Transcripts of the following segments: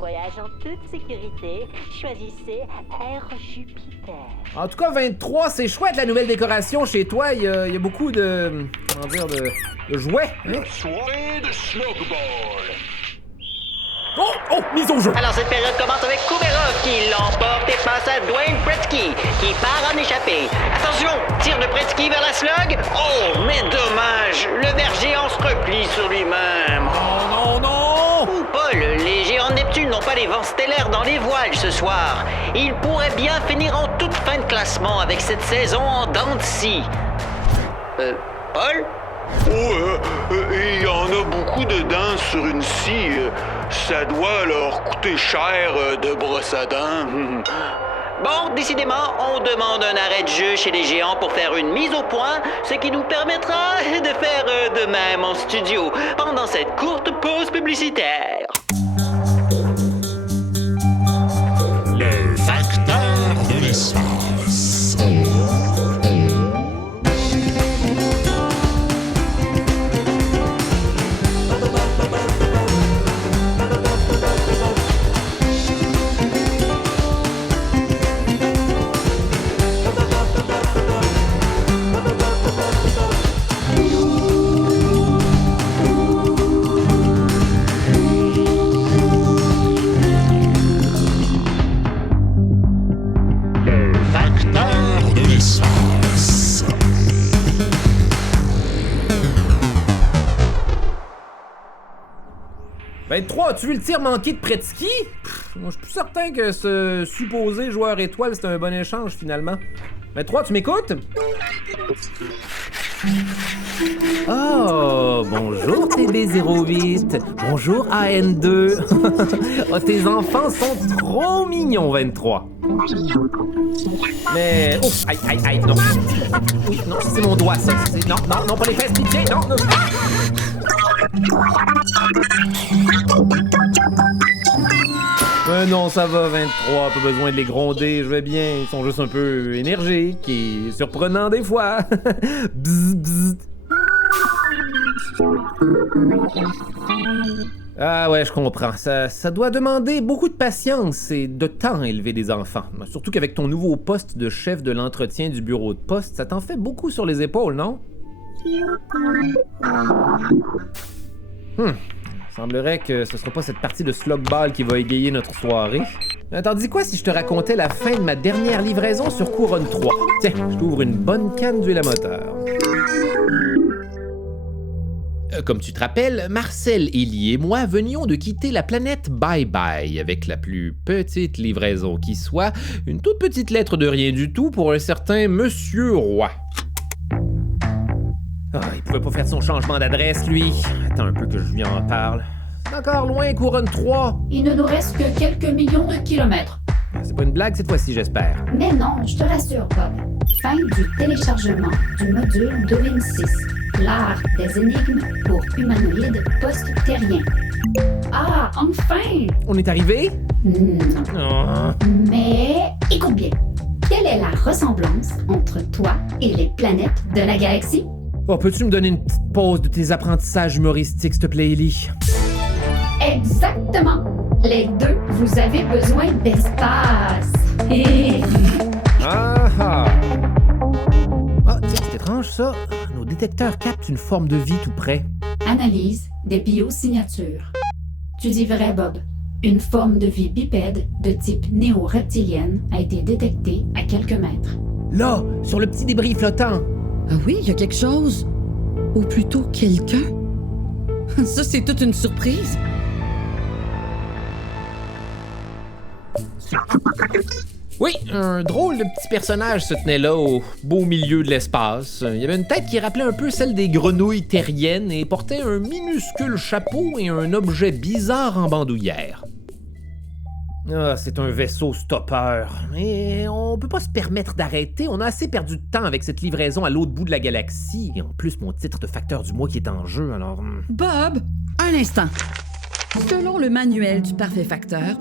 voyage en toute sécurité, choisissez Air Jupiter. En tout cas, 23, c'est chouette la nouvelle décoration chez toi. Il y a beaucoup de... comment dire, de jouets. Hein? La soirée de Slugball. Oh, mise au jeu! Alors cette période commence avec Kuberov qui l'emporte et passe à Dwayne Gretzky qui part en échappée. Attention, tir de Gretzky vers la slug. Oh, mais dommage, le ver géant se replie sur lui-même. Oh non! Ou Paul, les géants de Neptune n'ont pas les vents stellaires dans les voiles ce soir. Ils pourraient bien finir en toute fin de classement avec cette saison en dents de scie. Paul? Oh, il y en a beaucoup dedans sur une scie. Ça doit leur coûter cher de brosse à dents. Bon, décidément, on demande un arrêt de jeu chez les géants pour faire une mise au point, ce qui nous permettra de faire de même en studio pendant cette courte pause publicitaire. Le facteur de l'espace. As-tu vu le tir manqué de Gretzky? Moi, je suis plus certain que ce supposé joueur étoile, c'est un bon échange, finalement. 23, tu m'écoutes? Oh, bonjour TB08. Bonjour AN2. Oh, tes enfants sont trop mignons, 23. Mais... Oh, aïe, non. Non, c'est mon doigt, ça. Non, pas les fesses, pitié, non. Non, ça va, 23, pas besoin de les gronder, je vais bien. Ils sont juste un peu énergiques et surprenants des fois. Bzz, bzz. Ah ouais, je comprends. Ça doit demander beaucoup de patience et de temps élever des enfants. Surtout qu'avec ton nouveau poste de chef de l'entretien du bureau de poste, ça t'en fait beaucoup sur les épaules, non? Semblerait que ce sera pas cette partie de Slugball qui va égayer notre soirée. Tandis quoi si je te racontais la fin de ma dernière livraison sur Couronne 3? Tiens, je t'ouvre une bonne canne d'huile à moteur. Comme tu te rappelles, Marcel, Élie et moi venions de quitter la planète Bye Bye avec la plus petite livraison qui soit, une toute petite lettre de rien du tout pour un certain Monsieur Roy. Il pouvait pas faire son changement d'adresse, lui. Attends un peu que je lui en parle. C'est encore loin, Couronne 3. Il ne nous reste que quelques millions de kilomètres. C'est pas une blague cette fois-ci, j'espère. Mais non, je te rassure, Bob. Fin du téléchargement du module Devine 6. L'art des énigmes pour humanoïdes post-terriens. Ah, enfin! On est arrivé? Non. Mais écoute bien. Quelle est la ressemblance entre toi et les planètes de la galaxie? Peux-tu me donner une petite pause de tes apprentissages humoristiques, s'il te plaît, Ellie? Exactement! Les deux, vous avez besoin d'espace. C'est étrange, ça. Nos détecteurs captent une forme de vie tout près. Analyse des biosignatures. Tu dis vrai, Bob. Une forme de vie bipède de type néo-reptilienne a été détectée à quelques mètres. Là, sur le petit débris flottant. Ah oui, il y a quelque chose. Ou plutôt quelqu'un. Ça, c'est toute une surprise. Oui, un drôle de petit personnage se tenait là au beau milieu de l'espace. Il y avait une tête qui rappelait un peu celle des grenouilles terriennes et portait un minuscule chapeau et un objet bizarre en bandoulière. C'est un vaisseau stopper. Mais on peut pas se permettre d'arrêter. On a assez perdu de temps avec cette livraison à l'autre bout de la galaxie. Et en plus, mon titre de facteur du mois qui est en jeu, alors... Bob, un instant. Selon le manuel du parfait facteur,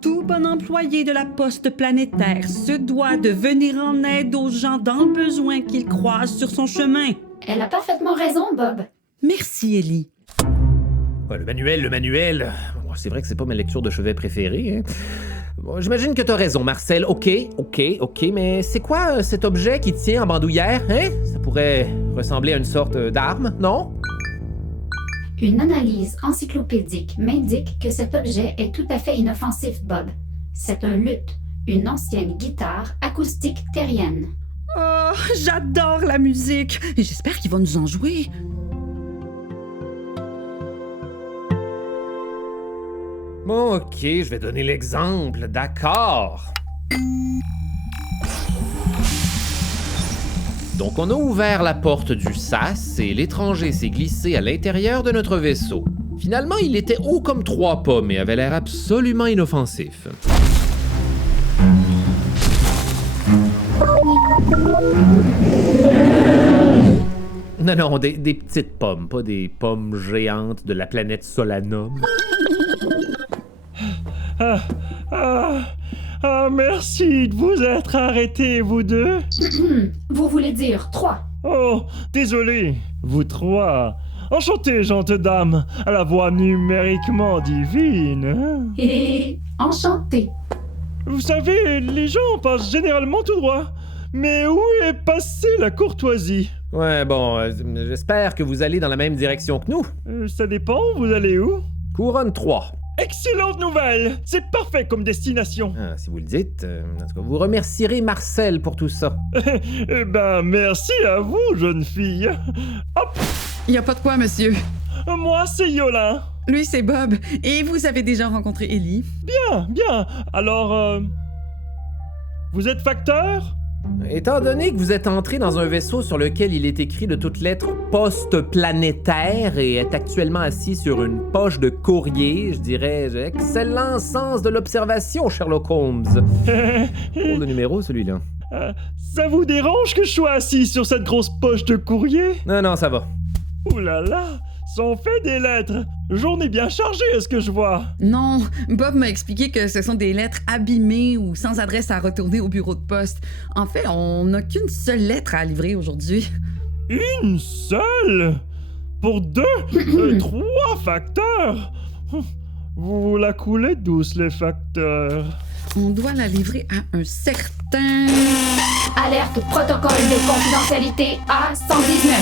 tout bon employé de la poste planétaire se doit de venir en aide aux gens dans le besoin qu'il croise sur son chemin. Elle a parfaitement raison, Bob. Merci, Ellie. Le manuel. c'est vrai que c'est pas ma lecture de chevet préférée, hein. Bon, j'imagine que t'as raison, Marcel. OK, mais c'est quoi cet objet qui tient en bandoulière, hein? Ça pourrait ressembler à une sorte d'arme, non? Une analyse encyclopédique m'indique que cet objet est tout à fait inoffensif, Bob. C'est un luth, une ancienne guitare acoustique terrienne. Oh, j'adore la musique! Et j'espère qu'il va nous en jouer. Bon, OK, je vais donner l'exemple, d'accord. Donc, on a ouvert la porte du sas et l'étranger s'est glissé à l'intérieur de notre vaisseau. Finalement, il était haut comme 3 pommes et avait l'air absolument inoffensif. Non, des petites pommes, pas des pommes géantes de la planète Solanum. Merci de vous être arrêtés, vous deux. Vous voulez dire 3? Oh, désolé, vous 3. Enchanté, gentes dames, à la voix numériquement divine. Hein? Et enchanté. Vous savez, les gens passent généralement tout droit. Mais où est passée la courtoisie? Ouais, bon, j'espère que vous allez dans la même direction que nous. Ça dépend, vous allez où? Couronne 3. Excellente nouvelle! C'est parfait comme destination! Ah, si vous le dites, en tout cas, vous remercierez Marcel pour tout ça. Eh ben, merci à vous, jeune fille! Hop! Y a pas de quoi, monsieur. Moi, c'est Yolin. Lui, c'est Bob. Et vous avez déjà rencontré Ellie? Bien. Alors, vous êtes facteur? Étant donné que vous êtes entré dans un vaisseau sur lequel il est écrit de toutes lettres post-planétaire et est actuellement assis sur une poche de courrier, je dirais excellent sens de l'observation, Sherlock Holmes. Drôle de numéro, celui-là. Ça vous dérange que je sois assis sur cette grosse poche de courrier? Non, ça va. Ouh là là! Ça en fait des lettres! Journée bien chargée, est-ce que je vois? Non, Bob m'a expliqué que ce sont des lettres abîmées ou sans adresse à retourner au bureau de poste. En fait, on n'a qu'une seule lettre à livrer aujourd'hui. Une seule? Pour 2? 3 facteurs? Vous la coulez douce, les facteurs. On doit la livrer à un certain... Alerte protocole de confidentialité A119.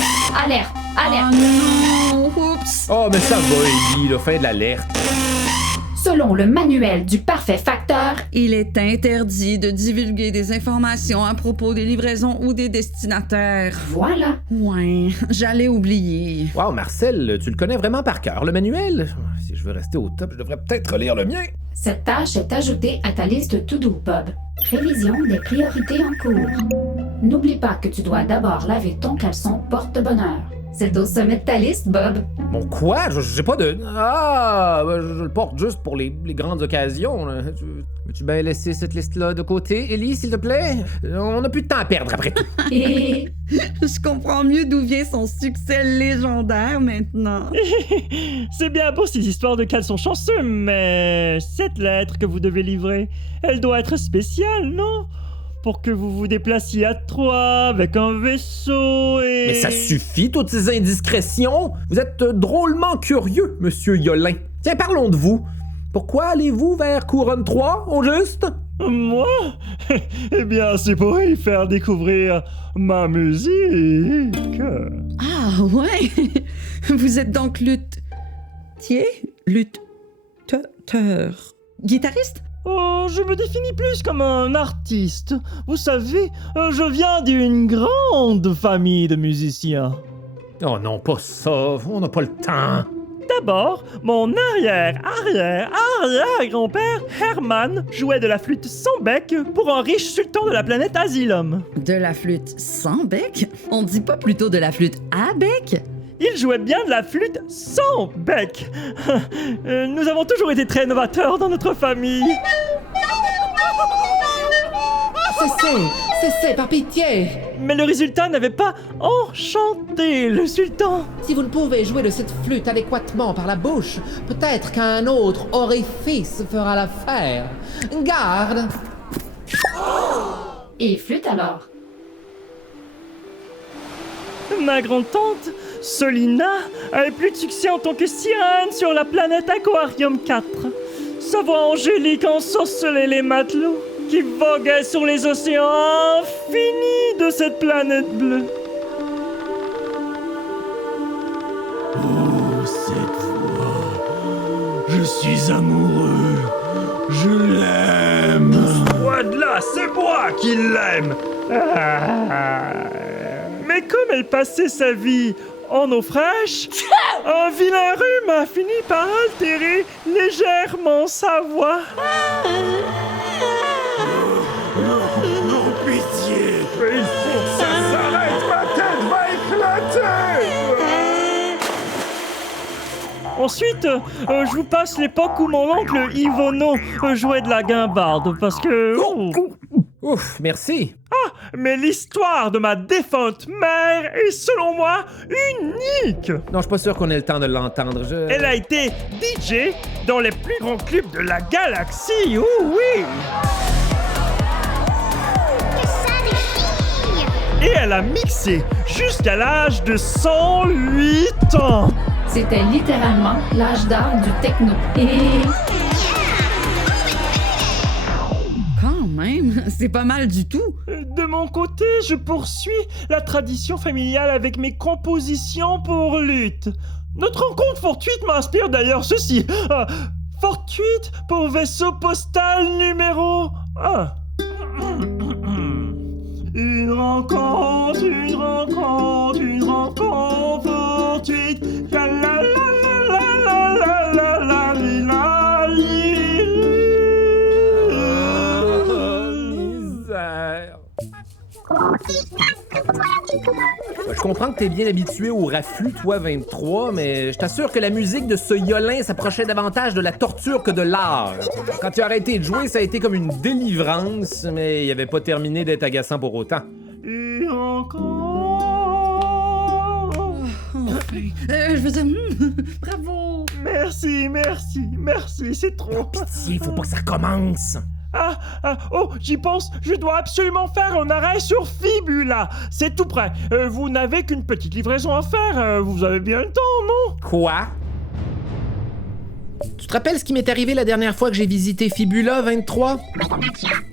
Alerte. Oh non! Oups! Oh, mais ça va, Ellie, fin de l'alerte. Selon le manuel du parfait facteur, Il est interdit de divulguer des informations à propos des livraisons ou des destinataires. voilà. Ouais, j'allais oublier. Wow, Marcel, tu le connais vraiment par cœur, le manuel? Si je veux rester au top, je devrais peut-être relire le mien. Cette tâche est ajoutée à ta liste to-do, Bob. Révision des priorités en cours. N'oublie pas que tu dois d'abord laver ton caleçon porte-bonheur. C'est au sommet de ta liste, Bob. Mon quoi? J'ai pas de... Ah! Je le porte juste pour les grandes occasions. Là. Veux-tu bien laisser cette liste-là de côté, Ellie, s'il te plaît? On n'a plus de temps à perdre, après tout. Et Je comprends mieux d'où vient son succès légendaire maintenant. C'est bien beau ces histoires de caleçons chanceux, mais cette lettre que vous devez livrer, elle doit être spéciale, non? Pour que vous vous déplaciez à 3 avec un vaisseau et... Mais ça suffit, toutes ces indiscrétions! Vous êtes drôlement curieux, monsieur Yolin. Tiens, parlons de vous. Pourquoi allez-vous vers Couronne 3, au juste? Moi? Eh bien, c'est pour y faire découvrir ma musique. Ah ouais! Vous êtes donc luthier? Lutteur? Guitariste? Oh, je me définis plus comme un artiste. Vous savez, je viens d'une grande famille de musiciens. Oh non, pas ça. On n'a pas le temps. D'abord, mon arrière-grand-père Herman jouait de la flûte sans bec pour un riche sultan de la planète Asylum. De la flûte sans bec? On dit pas plutôt de la flûte à bec? Il jouait bien de la flûte sans bec. Nous avons toujours été très novateurs dans notre famille. Cessez, par pitié! Mais le résultat n'avait pas enchanté le sultan. Si vous ne pouvez jouer de cette flûte adéquatement par la bouche, peut-être qu'un autre orifice fera l'affaire. Garde! flûte alors. Ma grande-tante Solina a eu plus de succès en tant que sirène sur la planète Aquarium 4. Sa voix angélique ensorcelait les matelots qui voguaient sur les océans infinis de cette planète bleue. Oh, cette voix. Je suis amoureux. Je l'aime. Loin de là, c'est moi qui l'aime. Mais comme elle passait sa vie en eau fraîche, un vilain rhume a fini par altérer légèrement sa voix. Non, pitié. Il faut que ça s'arrête. Ma tête va éclater. Ensuite, je vous passe l'époque où mon oncle Yvono jouait de la guimbarde, parce que... Ouf, merci. Ah, mais l'histoire de ma défunte mère est, selon moi, unique. Non, je suis pas sûr qu'on ait le temps de l'entendre. Elle a été DJ dans les plus grands clubs de la galaxie, oui. Et elle a mixé jusqu'à l'âge de 108 ans. C'était littéralement l'âge d'or du techno. Quand même, c'est pas mal du tout. De mon côté, je poursuis la tradition familiale avec mes compositions pour luth. Notre rencontre fortuite m'inspire d'ailleurs ceci. Fortuite pour vaisseau postal numéro 1. Une rencontre fortuite. La la la la la la la la Misère. Je comprends que t'es bien habitué au rafflux, toi, 23, mais je t'assure que la musique de ce yolin s'approchait davantage de la torture que de l'art. Quand tu as arrêté de jouer, ça a été comme une délivrance, mais il avait pas terminé d'être agaçant pour autant. Et encore. Enfin, je veux dire, bravo. Merci, c'est trop. Pitié, faut pas que ça recommence. J'y pense, je dois absolument faire un arrêt sur Fibula. C'est tout prêt. Vous n'avez qu'une petite livraison à faire. Vous avez bien le temps, non? Quoi? Tu te rappelles ce qui m'est arrivé la dernière fois que j'ai visité Fibula, 23?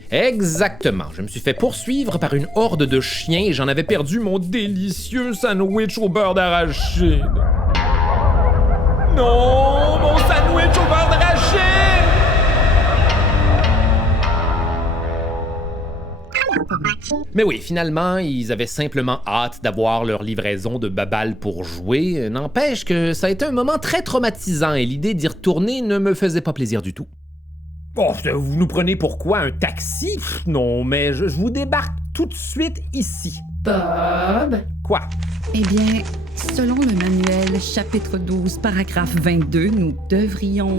Exactement. Je me suis fait poursuivre par une horde de chiens et j'en avais perdu mon délicieux sandwich au beurre d'arachide. Non, mon sandwich au beurre d'arachide! Mais oui, finalement, ils avaient simplement hâte d'avoir leur livraison de babal pour jouer. N'empêche que ça a été un moment très traumatisant et l'idée d'y retourner ne me faisait pas plaisir du tout. Oh, vous nous prenez pour quoi, un taxi? Non, mais je vous débarque tout de suite ici. Bob? Quoi? Eh bien, selon le manuel, chapitre 12, paragraphe 22, nous devrions...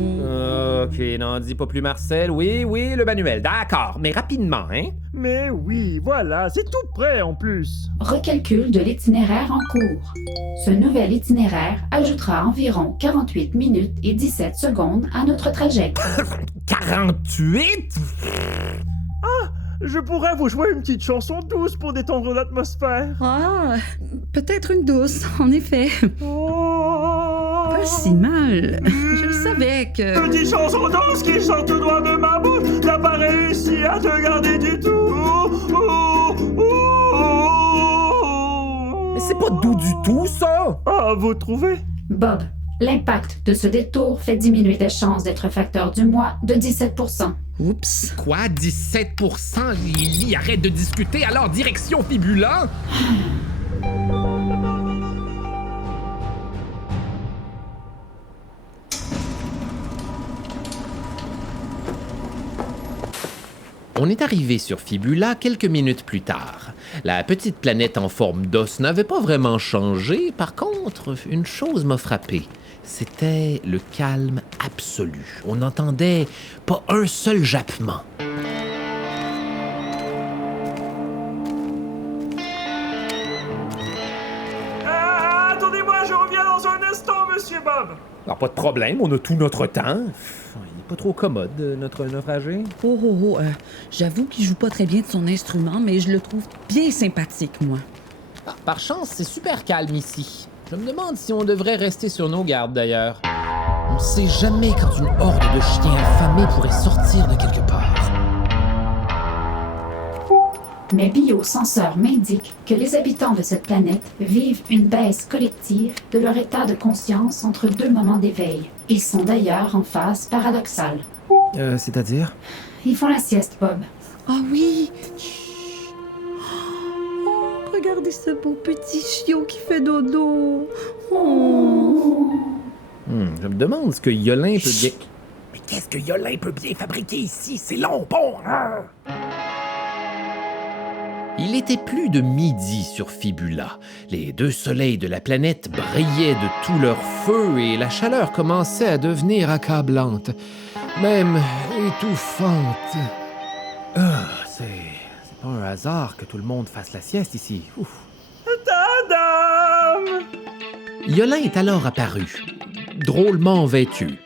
Ok, n'en dis pas plus, Marcel. Oui, le manuel, d'accord, mais rapidement, hein? Mais oui, voilà, c'est tout prêt en plus. Recalcul de l'itinéraire en cours. Ce nouvel itinéraire ajoutera environ 48 minutes et 17 secondes à notre trajet. 48? Je pourrais vous jouer une petite chanson douce pour détendre l'atmosphère. Ah, peut-être une douce, en effet. Oh. Pas si mal. Je le savais que... Petite chanson douce qui sort tout droit de ma bouche. T'as pas réussi à te garder du tout. Mais c'est pas doux du tout, ça! Ah, vous trouvez? Bob, l'impact de ce détour fait diminuer tes chances d'être facteur du mois de 17%. Oups. Quoi, 17%? Lily, arrête de discuter, alors direction Fibula! On est arrivé sur Fibula quelques minutes plus tard. La petite planète en forme d'os n'avait pas vraiment changé. Par contre, une chose m'a frappé. C'était le calme absolu. On n'entendait pas un seul jappement. Attendez-moi, je reviens dans un instant, Monsieur Bob. Alors, pas de problème, on a tout notre temps. Il est pas trop commode, notre naufragé. J'avoue qu'il joue pas très bien de son instrument, mais je le trouve bien sympathique, moi. Ah, par chance, c'est super calme ici. Je me demande si on devrait rester sur nos gardes, d'ailleurs. On sait jamais quand une horde de chiens affamés pourrait sortir de quelque part. Mes biosenseurs m'indiquent que les habitants de cette planète vivent une baisse collective de leur état de conscience entre deux moments d'éveil. Ils sont d'ailleurs en phase paradoxale. C'est-à-dire? Ils font la sieste, Bob. Ah oui! Oh, regardez ce beau petit chiot qui fait dodo. Oh. Je me demande ce que Yolin peut bien... Mais qu'est-ce que Yolin peut bien fabriquer ici? C'est long, bon! Il était plus de midi sur Fibula. Les deux soleils de la planète brillaient de tout leur feu et la chaleur commençait à devenir accablante, même étouffante. C'est pas un hasard que tout le monde fasse la sieste ici. Ouf. Tadam! Yolin est alors apparu, drôlement vêtu.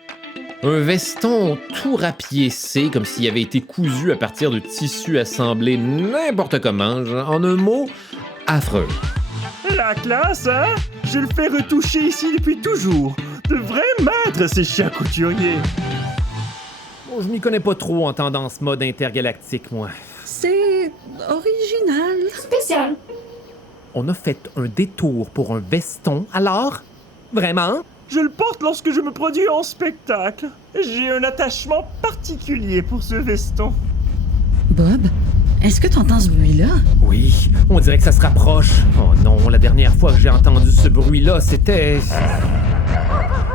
Un veston tout rapiécé, comme s'il avait été cousu à partir de tissus assemblés n'importe comment. En un mot, affreux. La classe, hein? Je le fais retoucher ici depuis toujours. De vrais maîtres, ces chiens couturiers. Bon, je m'y connais pas trop en tendance mode intergalactique, moi. C'est original. Spécial. On a fait un détour pour un veston, alors? Vraiment? Je le porte lorsque je me produis en spectacle. J'ai un attachement particulier pour ce veston. Bob, est-ce que t'entends ce bruit-là? Oui, on dirait que ça se rapproche. Oh non, la dernière fois que j'ai entendu ce bruit-là, c'était...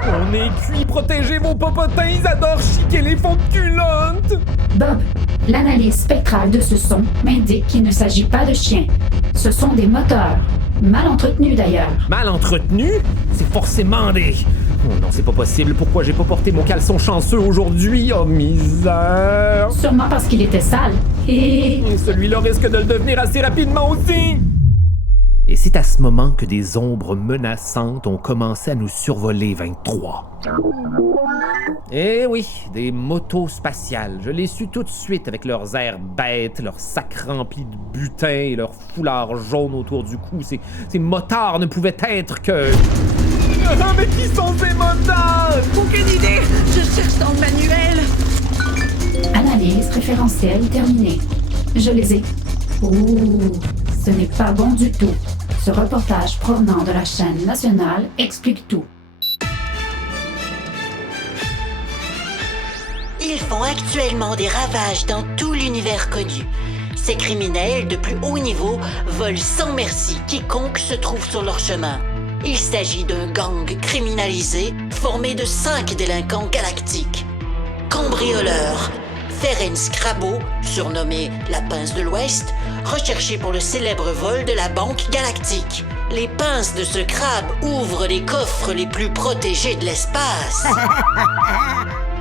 On est cuit, protégez vos popotins, ils adorent chiquer les fonds de culotte! Bob, l'analyse spectrale de ce son m'indique qu'il ne s'agit pas de chiens. Ce sont des moteurs. Mal entretenus d'ailleurs. Mal entretenu? C'est forcément des... Oh non, c'est pas possible. Pourquoi j'ai pas porté mon caleçon chanceux aujourd'hui? Oh, misère! Sûrement parce qu'il était sale. Et celui-là risque de le devenir assez rapidement aussi! Et c'est à ce moment que des ombres menaçantes ont commencé à nous survoler 23. Eh oui, des motos spatiales. Je l'ai su tout de suite avec leurs airs bêtes, leurs sacs remplis de butin et leurs foulards jaunes autour du cou. Ces motards ne pouvaient être que... Ah, mais qui sont ces motards? Aucune idée! Je cherche dans le manuel. Analyse référentielle terminée. Je les ai. Ouh, ce n'est pas bon du tout. Ce reportage provenant de la chaîne nationale explique tout. Ils font actuellement des ravages dans tout l'univers connu. Ces criminels de plus haut niveau volent sans merci quiconque se trouve sur leur chemin. Il s'agit d'un gang criminalisé formé de 5 délinquants galactiques. Cambrioleurs, Ferenc Crabot, surnommé la Pince de l'Ouest, recherché pour le célèbre vol de la Banque Galactique. Les pinces de ce crabe ouvrent les coffres les plus protégés de l'espace.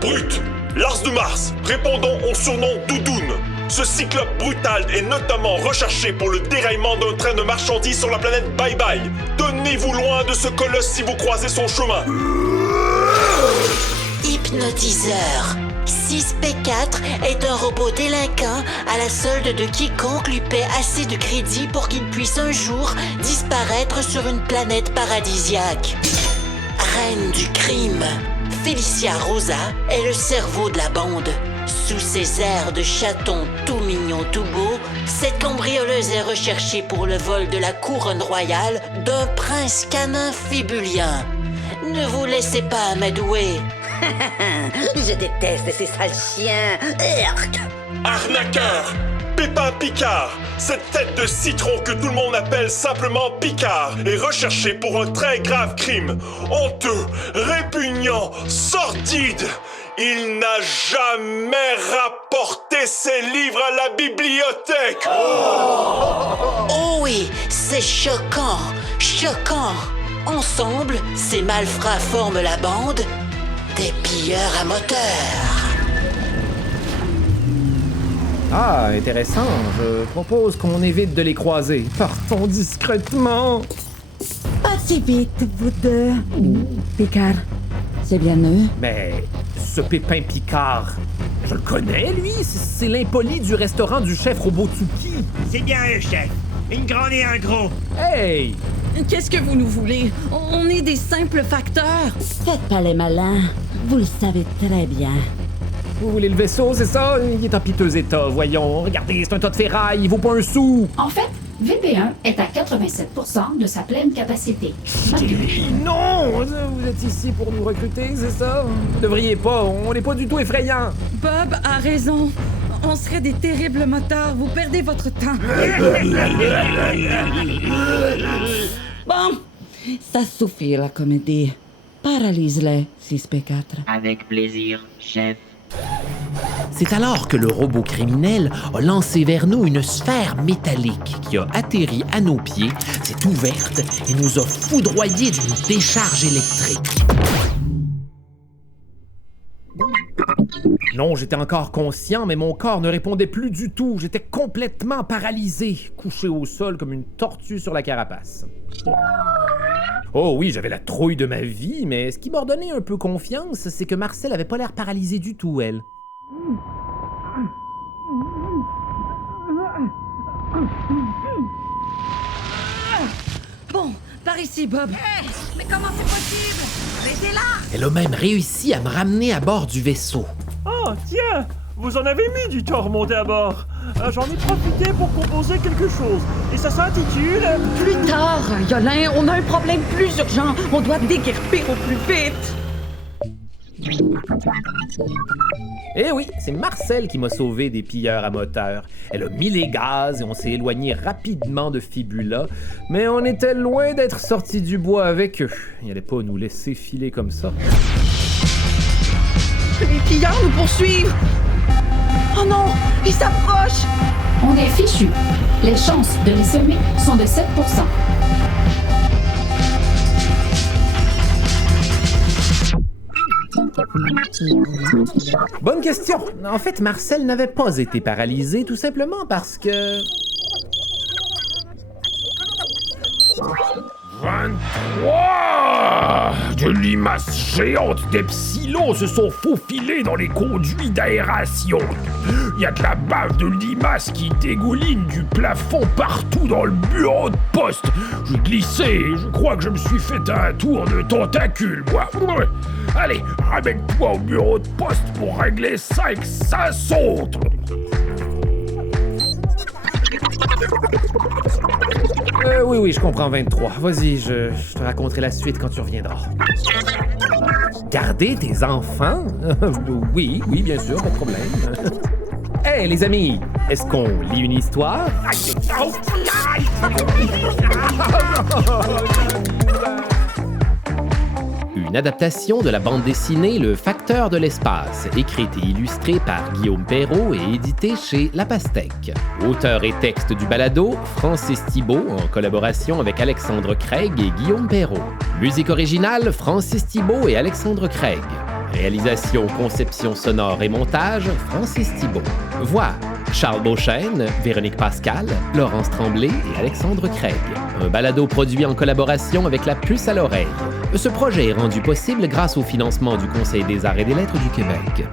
Brut, Lars de Mars, répondons au surnom Doudoune. Ce cyclope brutal est notamment recherché pour le déraillement d'un train de marchandises sur la planète Bye Bye. Tenez-vous loin de ce colosse si vous croisez son chemin. Hypnotiseur. 6P4 est un robot délinquant à la solde de quiconque lui paie assez de crédit pour qu'il puisse un jour disparaître sur une planète paradisiaque. Reine du crime, Felicia Rosa est le cerveau de la bande. Sous ses airs de chaton tout mignon tout beau, cette cambrioleuse est recherchée pour le vol de la couronne royale d'un prince canin fibulien. Ne vous laissez pas amadouer. Je déteste ces sales chiens. Urk. Arnaqueur, Pépin Picard, cette tête de citron que tout le monde appelle simplement Picard, est recherché pour un très grave crime. Honteux, répugnant, sordide. Il n'a jamais rapporté ses livres à la bibliothèque. Oh oui, c'est choquant, choquant. Ensemble, ces malfrats forment la bande des pilleurs à moteur. Ah, intéressant. Je propose qu'on évite de les croiser. Partons discrètement. Pas si vite, vous deux. Picard, c'est bien eux. Mais ce Pépin Picard, je le connais, lui. C'est l'impoli du restaurant du chef Robotsuki. C'est bien eux, chef. Une grande et un gros. Hey! Qu'est-ce que vous nous voulez? On est des simples facteurs. Faites pas les malins. Vous le savez très bien. Vous voulez le vaisseau, c'est ça? Il est en piteux état, voyons. Regardez, c'est un tas de ferraille, il vaut pas un sou. En fait, VP1 est à 87% de sa pleine capacité. Non! Vous êtes ici pour nous recruter, c'est ça? Vous devriez pas, on n'est pas du tout effrayants. Bob a raison. On serait des terribles moteurs. Vous perdez votre temps. Bon, ça suffit la comédie. Paralyse-les, 6P4. Avec plaisir, chef. C'est alors que le robot criminel a lancé vers nous une sphère métallique qui a atterri à nos pieds, s'est ouverte et nous a foudroyés d'une décharge électrique. Non, j'étais encore conscient, mais mon corps ne répondait plus du tout. J'étais complètement paralysé, couché au sol comme une tortue sur la carapace. Oh oui, j'avais la trouille de ma vie, mais ce qui m'a redonné un peu confiance, c'est que Marcel avait pas l'air paralysée du tout, elle. Bon, par ici, Bob. Mais comment c'est possible? Arrêtez-la! Elle a même réussi à me ramener à bord du vaisseau. Oh, tiens! Vous en avez mis du temps remonté à bord. J'en ai profité pour composer quelque chose. Et ça s'intitule... Plus tard, Yolin, on a un problème plus urgent. On doit déguerpir au plus vite. Eh oui, c'est Marcel qui m'a sauvé des pilleurs à moteur. Elle a mis les gaz et on s'est éloigné rapidement de Fibula, mais on était loin d'être sortis du bois avec eux. Ils n'allaient pas nous laisser filer comme ça. Les pilleurs nous poursuivent. Oh non, ils s'approchent. On est fichu. Les chances de les semer sont de 7%. Bonne question. En fait, Marcel n'avait pas été paralysé tout simplement parce que... 23! De limaces géantes d'Epsilon se sont faufilées dans les conduits d'aération. Il y a de la bave de limaces qui dégouline du plafond partout dans le bureau de poste. J'ai glissé et je crois que je me suis fait un tour de tentacule, moi. Allez, ramène-toi au bureau de poste pour régler ça et que ça saute. Oui, je comprends 23. Vas-y, je te raconterai la suite quand tu reviendras. Garder tes enfants? Oui, bien sûr, pas de problème. Hey, les amis, est-ce qu'on lit une histoire? Une adaptation de la bande dessinée Le Facteur de l'espace, écrite et illustrée par Guillaume Perrault et éditée chez La Pastèque. Auteur et texte du balado, Francis Thibault, en collaboration avec Alexandre Craig et Guillaume Perrault. Musique originale, Francis Thibault et Alexandre Craig. Réalisation, conception sonore et montage, Francis Thibault. Voix, Charles Beauchesne, Véronique Pascal, Laurence Tremblay et Alexandre Craig. Un balado produit en collaboration avec La Puce à l'oreille. Ce projet est rendu possible grâce au financement du Conseil des arts et des lettres du Québec.